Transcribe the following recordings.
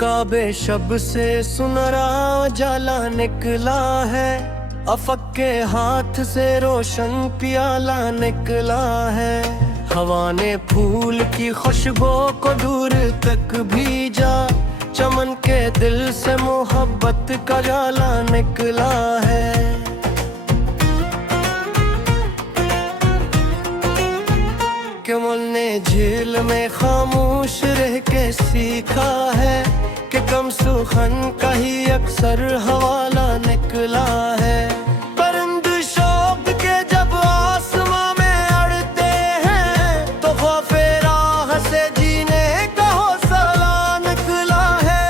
काबे शब से सुनहरा जाला निकला है, अफक के हाथ से रोशन प्याला निकला है। हवा ने फूल की खुशबू को दूर तक भेजा, चमन के दिल से मोहब्बत का जाला निकला है। कमल ने झील में खामोश रह के सीखा है कि कम सुखन का ही अक्सर हवाला निकला है। परिंद शौक के जब आसमां में अड़ते हैं तो खौफे राह से जीने का हौसला निकला है।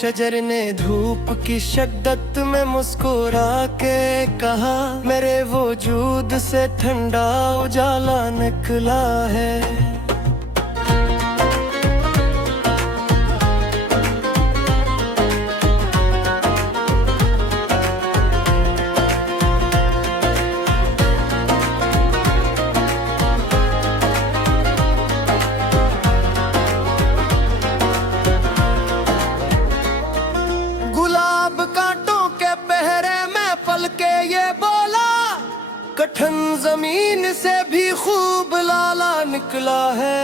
शजर ने धूप की शिद्दत में मुस्कुरा के कहा, मेरे वजूद से ठंडा उजाला निकला है। कठिन जमीन से भी खूब लाला निकला है।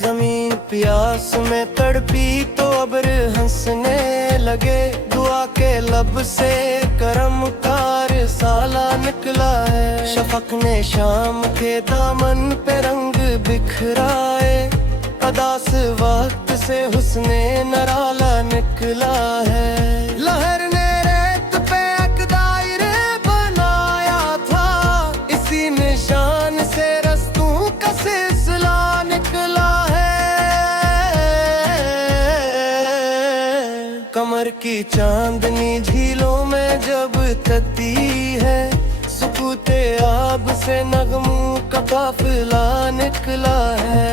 जमीन प्यास में तड़पी तो अब्र हंसने लगे, दुआ के लब से करम का रिसाला निकला है। शफक ने शाम के दामन पे रंग बिखराए, अदास वक्त से हुस्ने नराला निकला है। लहर ने रेत पे एक दायरे बनाया था, इसी निशान से रस्तों का सिलसिला निकला है। कमर की चांदनी झीलों में जब तती है, सुकूते आब से नगमों का काफिला निकला है।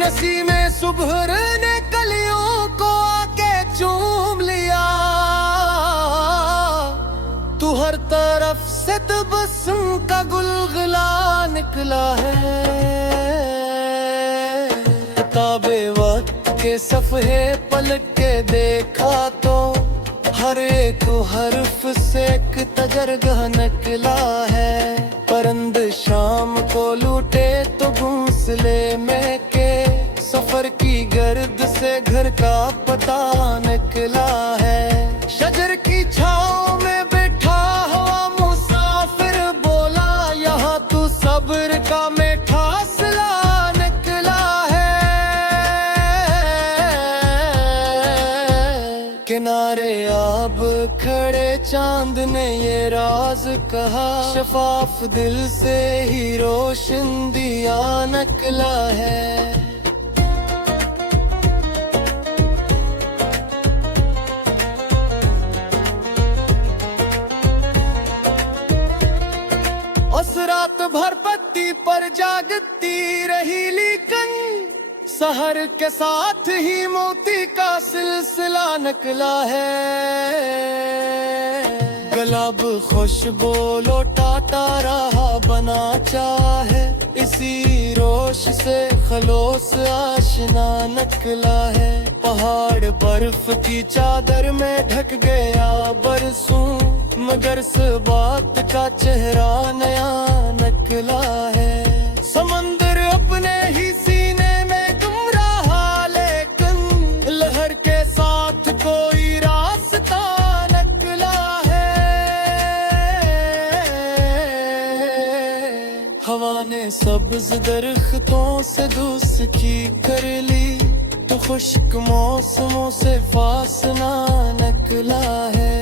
नसीमे सुबह ने कलियों को आके चूम लिया, तू हर तरफ से तबस्सुम का गुलगुला निकला है। किताबे वक्त के सफ़हे पलट के देखा तो हर एक हर्फ से एक तजरगा निकला है। परिंद शाम को लूटे तो घोंसले में के सफर की गर्द से घर का पता निकला है। शजर की छाँव में बैठा हुआ मुसाफिर बोला, यहाँ तू सब्र का मीठा सिला निकला है। किनारे आब खड़े चांद ने ये राज कहा, शफाफ दिल से ही रोशन दिया निकला है। उस रात भर पत्ती पर जागती रही, लेकिन सहर के साथ ही मोती का सिलसिला निकला है। गुलाब खुशबू लौटाता रहा बना चाहे, इसी रोश से खलोस आशना निकला है। पहाड़ बर्फ की चादर में ढक गया बरसों, मगर इस बात का चेहरा नया निकला है। समंदर अपने ही सीने में गुम रहा, लेकिन लहर के साथ कोई रास्ता निकला है। हवा ने सब्ज दरख्तों से दोस्ती कर ली, तो खुश्क मौसमों से फासला निकला है।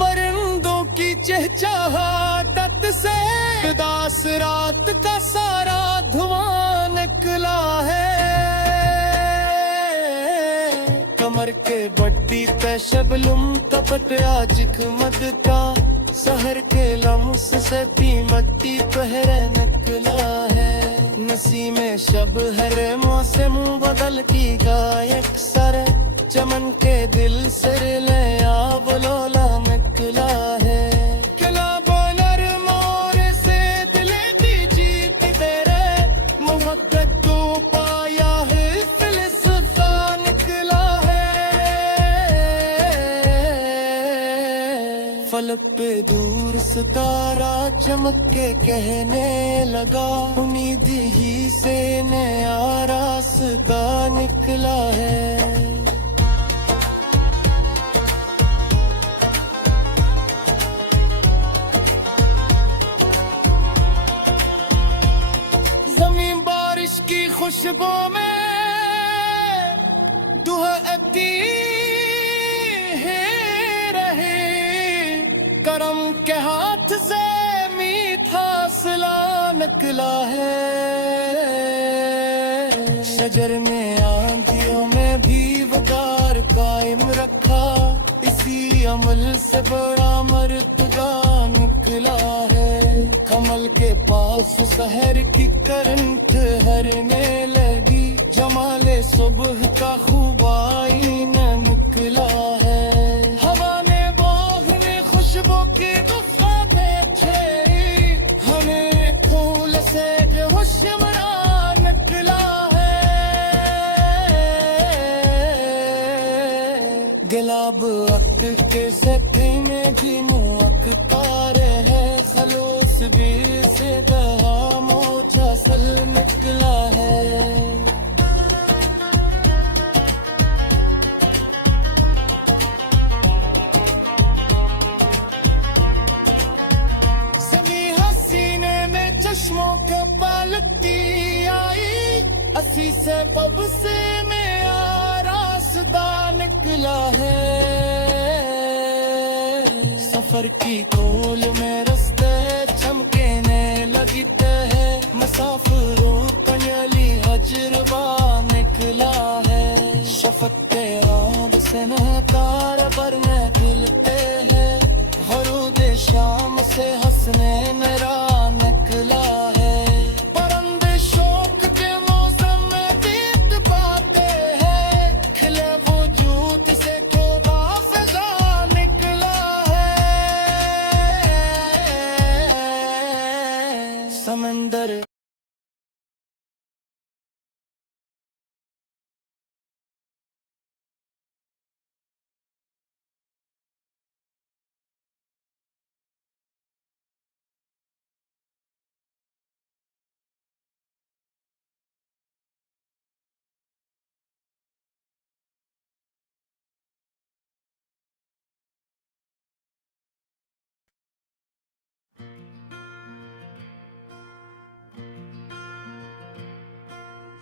परिंदों की चहचहाहट से दास रात का सारा धुआं निकला है। कमर के बट्टी पे शबलुम कपट आजिक मद का सहर के लम्स से पीमती पहरे निकला है। नसी में शब हर मौसम बदल की गायक सर चमन के दिल सिर ले आब लोला निकला है। किला बनर मोर से दिल की जीत तेरे मोहब्बत को पाया है फिलिस्ता निकला है। फलक पे दूर सितारा चमक के कहने लगा उम्मीद ही से नया रास्ता निकला है। की खुशबू में दुहती है रहे करम के हाथ से मीठा सिला निकला है। शजर में आंधियों में भी वकार कायम रखा इसी अमल से बड़ा मर्तबा निकला है। कमल के पास शहर की करंट हरने लगी जमाले सुबह का खुबाई न निकला है। हवा ने बाग में खुशबू की दुफा बैठे हमें फूल से होशमरा निकला है। गिलाब अक के सकीने भी मुअक्कार है खलोस भी से दहा मोचा सल निकला है। सभी हसीने में चश्मों के पलती आई असी से पब से में रास्ता निकला है। सफर की कोल में रास्ते चमकेने लगी है मुसाफिरों कन्यली हजरबा निकला है। शफक के आब से महतार पर में खिलते हैं हरूद शाम से हंसने मेरा निकला है। परंदे शौक के मौसम में गीत गाते हैं खिले वजूद से खोदा फिजा निकला है। समंदर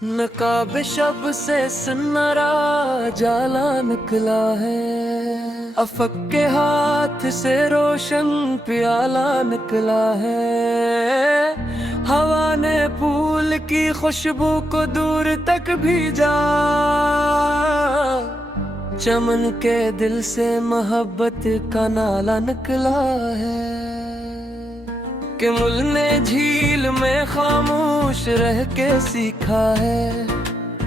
नकाब शब से सन्नरा जाला निकला है। अफक के हाथ से रोशन प्याला निकला है। हवा ने फूल की खुशबू को दूर तक भेजा चमन के दिल से मोहब्बत का नाला निकला है। कि मुल ने झील में खामोश रह के सीखा है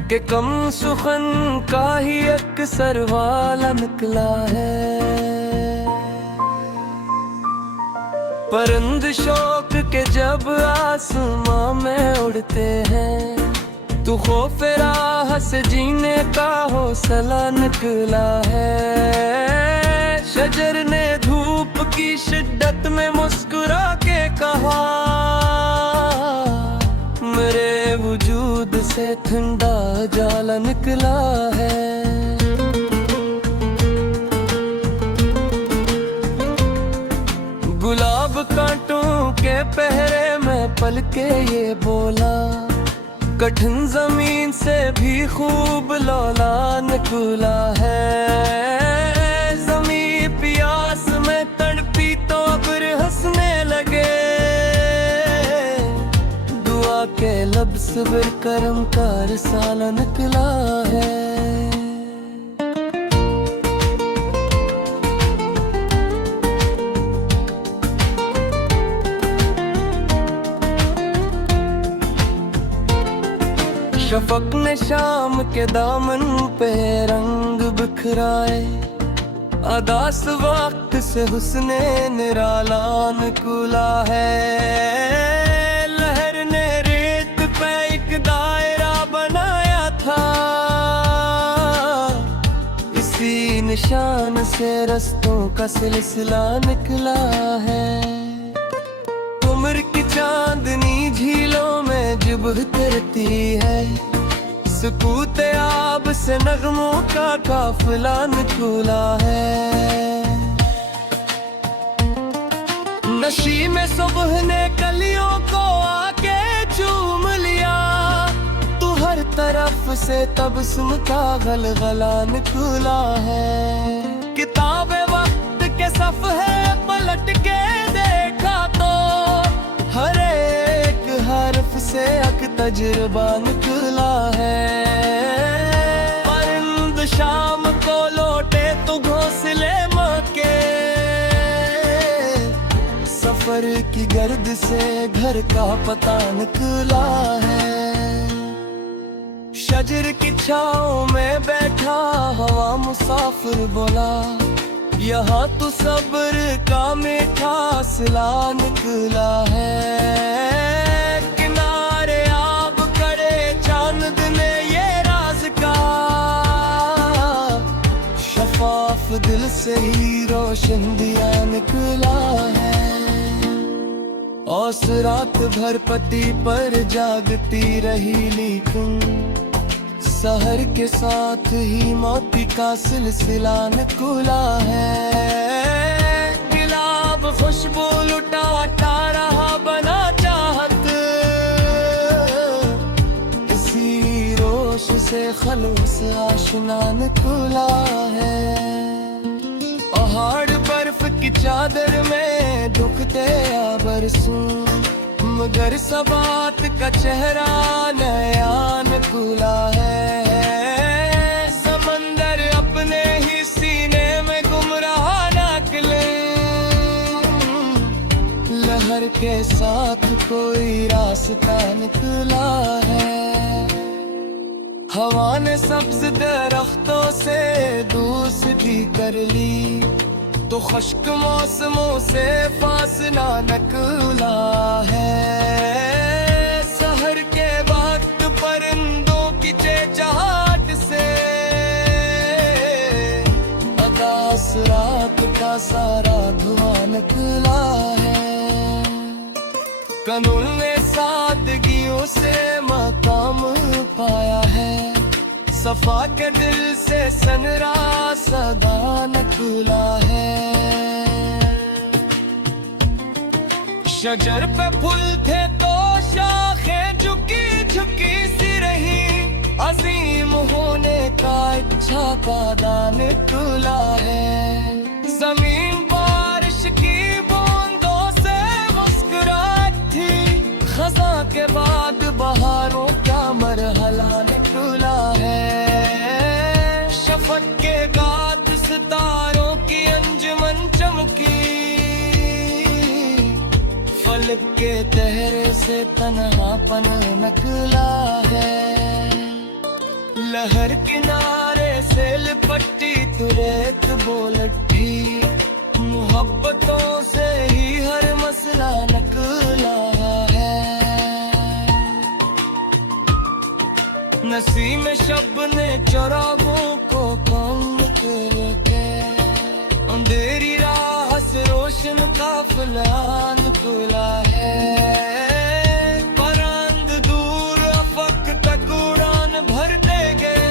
कि कम सुखन का ही अक्सर वाला निकला है। परिंद शौक के जब आसमां में उड़ते हैं तू खौफ राह से जीने का हौसला निकला है। शजर ने धूप की शिद्दत में मुस्कुरा के कहा मेरे वजूद से ठंडा जाला निकला है। गुलाब कांटों के पहरे में पल के ये बोला कठिन जमीन से भी खूब लौला निकला है। जमीन प्यास में तड़पी तो अब्र हंसने लगे दुआ के लब सब्र करम का रिसाला निकला है। शफक ने शाम के दामन पे रंग बिखराए, अदास वक्त से हुस्ने निराला निकला है। लहर ने रेत पे एक दायरा बनाया था, इसी निशान से रस्तों का सिलसिला निकला है। उम्र की चांदनी झीलों में जब उतरती है, सुकूत आब से नगमों का काफिला निकला है। नशी में सुबह ने कलियों को आके चूम लिया, तू हर तरफ से तबस्सुम का गलगला निकला है। किताबे वक्त के सफ़हे पलट के देखा तो हर एक हर्फ से एक तजुर्बा निकला है। परिंद शाम को लौटे तो घोंसले के, सफर की गर्द से घर का पता निकला है। शजर की छाँव में बैठा हवा मुसाफिर बोला, यहाँ तो सब्र का मीठा सिला निकला है। किनारे आब करे चांद ने ये राज का, शफाफ दिल से ही रोशन दिया निकला है। औस रात भर पति पर जागती रही, लेकिन सहर के साथ ही मौती का सिलसिला निकला है। गुलाब खुशबू लुटाता रहा बना चाहत, इसी रोश से खलूस आशना निकला है। पहाड़ बर्फ की चादर में दुखते या बरसूं, मगर सबात का चेहरा नया निकला है। समंदर अपने ही सीने में गुम रहा नकले, लहर के साथ कोई रास्ता निकला है। हवा ने सब्ज दरख्तों से दूसरी कर ली, तो खुश्क मौसमों से फासला निकला है। सहर के वक्त परिंदों की चहचहाट से अदास रात का सारा धुआं निकला है। कनुल ने सादगियों से मकाम पाया है, सफा के दिल से सनरा सदा निकला है। शजर पे फूल थे तो शाखें झुकी झुकी सी रही, अजीम होने का इच्छा का दान निकला है। जमीन बारिश की बूंदों से मुस्कुराती थी, खज़ां के बाद बहारों का मरहला निकला है। शफक के गात सितारों की अंजुमन चमकी, फलक के तहरे से तन्हापन निकला है। लहर किनारे से लिपटी तुरेत बोल उठी, मोहब्बतों से ही हर मसला निकला है। नसीम शब ने चरागों को कम करके, अंधेरी राह से रोशन काफिला निकला है। परंद दूर अफक तक उड़ान भरते गए,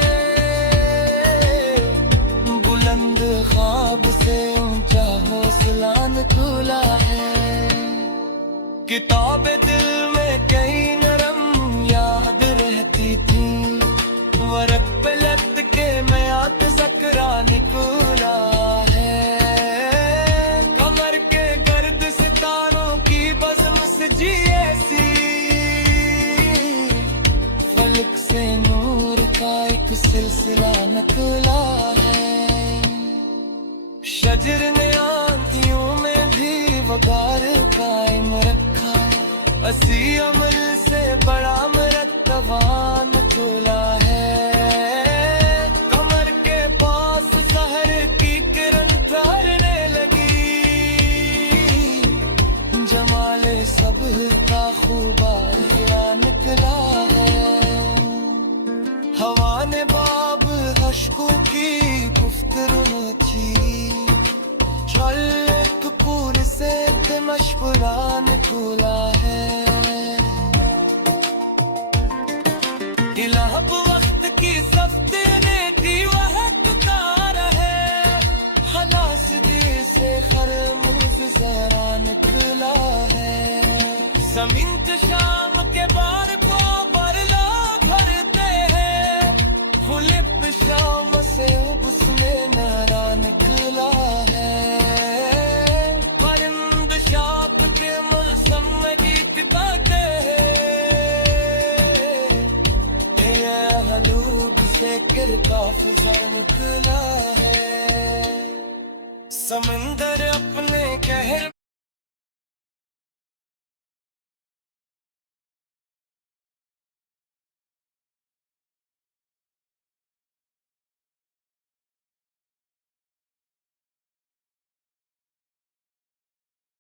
बुलंद ख्वाब से ऊंचा हौसला निकला है। किताबें दिल में कई नरम याद रहती थी, वरक पे लट के मैं आत सकरा निकला है। कमर के गर्द सितारों की बज़्म सजी ऐसी, फलक से नूर का एक सिलसिला निकला है। शजर ने आंधियों में भी वगार कायम रखा, असी अमल से बड़ा मरतबा निकला इलाहब वक्त की सफ्ते ने थी वह पुकार है, हलास दिल से खरमूज जरा निकला है। जमीन जो शाम के बार को बरला भरते हैं, फुलिप शाम से उसने नारा निकला है। परिंद शाप के मौसम में गीत गाते हैं, हलूब से गिरता फिजा निकला है। समंदर अपने कहर